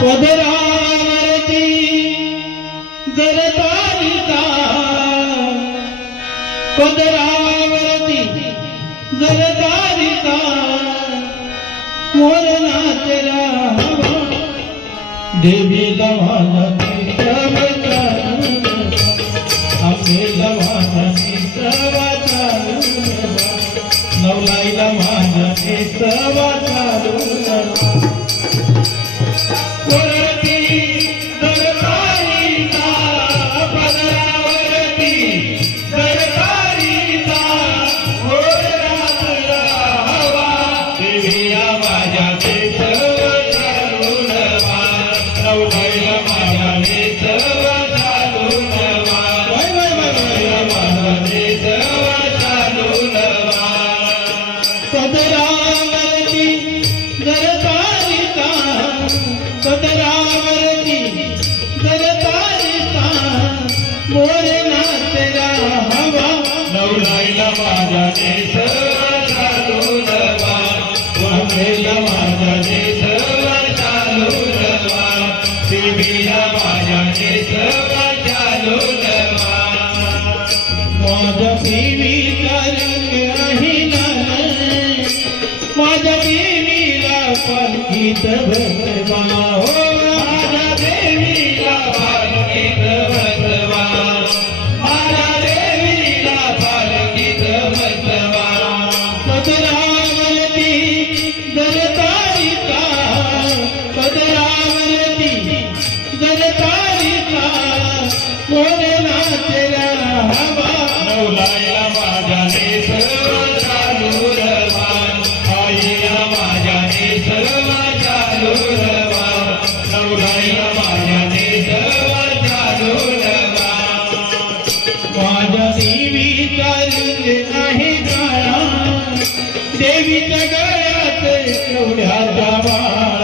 पदरावरती जर तारिका पदरावरती जर तारिका मोर नाचरा देवी लवाला नवलाईला माझ्या सर्व चालून माझ्या देवीचा रंग आहे लाल माझ्या देवीला पालखीत भरवा. हो माझ्या देवीला पालखीत भरवा. माझ्या देवीला पालखीत भरवा. पदरावरती जर तारिका पदरावरती जर नाचला हवा. नवलाईला माझ्या माझ्या देवीच्या गळ्यात एवढ्या बाळा